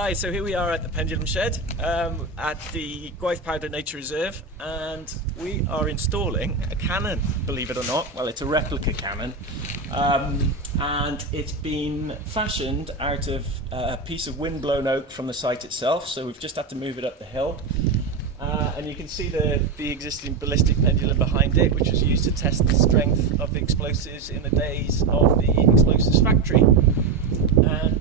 Hi, so here we are at the Pendulum shed at the Gwaith Powdwr Nature Reserve, and we are installing a cannon, believe it or not. Well, it's a replica cannon, and it's been fashioned out of a piece of wind-blown oak from the site itself, so we've just had to move it up the hill. And you can see the existing ballistic pendulum behind it, which was used to test the strength of the explosives in the days of the explosives factory. And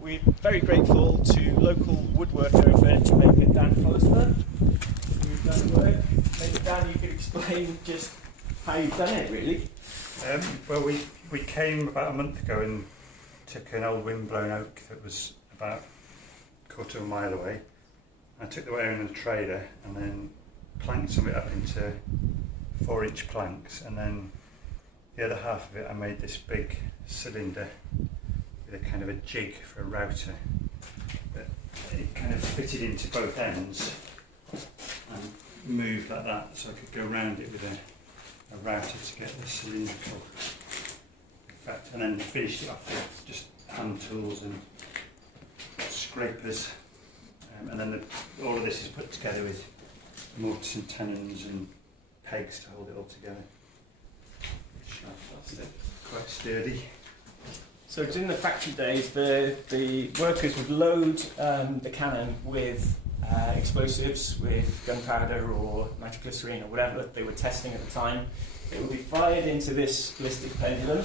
we're very grateful to local woodworker and furniture maker Dan Forrester, who's done the work. Maybe Dan, you could explain just how you've done it, really. Well, we came about a month ago and took an old wind-blown oak that was about a quarter of a mile away. I took the way in a trailer and then planked some of it up into 4-inch planks, and then the other half of it I made this big cylinder with a kind of a jig for a router. But it kind of fitted into both ends and moved like that, so I could go around it with a router to get the cylindrical effect, and then finished it off with just hand tools and scrapers. And then all of this is put together with mortise and tenons and pegs to hold it all together, which are quite sturdy. So during the factory days, the workers would load the cannon with explosives, with gunpowder or nitroglycerine or whatever that they were testing at the time. It would be fired into this ballistic pendulum,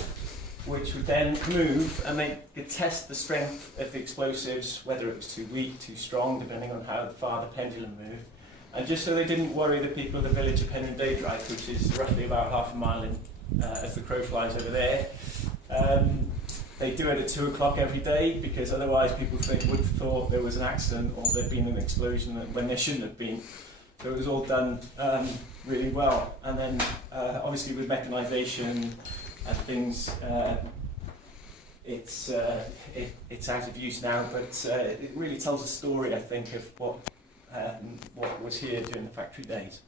which would then move, and they could test the strength of the explosives, whether it was too weak, too strong, depending on how far the pendulum moved. And just so they didn't worry the people of the village of Pendulum, which is roughly about half a mile in, as the crow flies over there, they do it at 2 o'clock every day, because otherwise people would have thought there was an accident or there'd been an explosion when there shouldn't have been. So it was all done really well. And then obviously with mechanisation and things, it's out of use now, but it really tells a story, I think, of what was here during the factory days.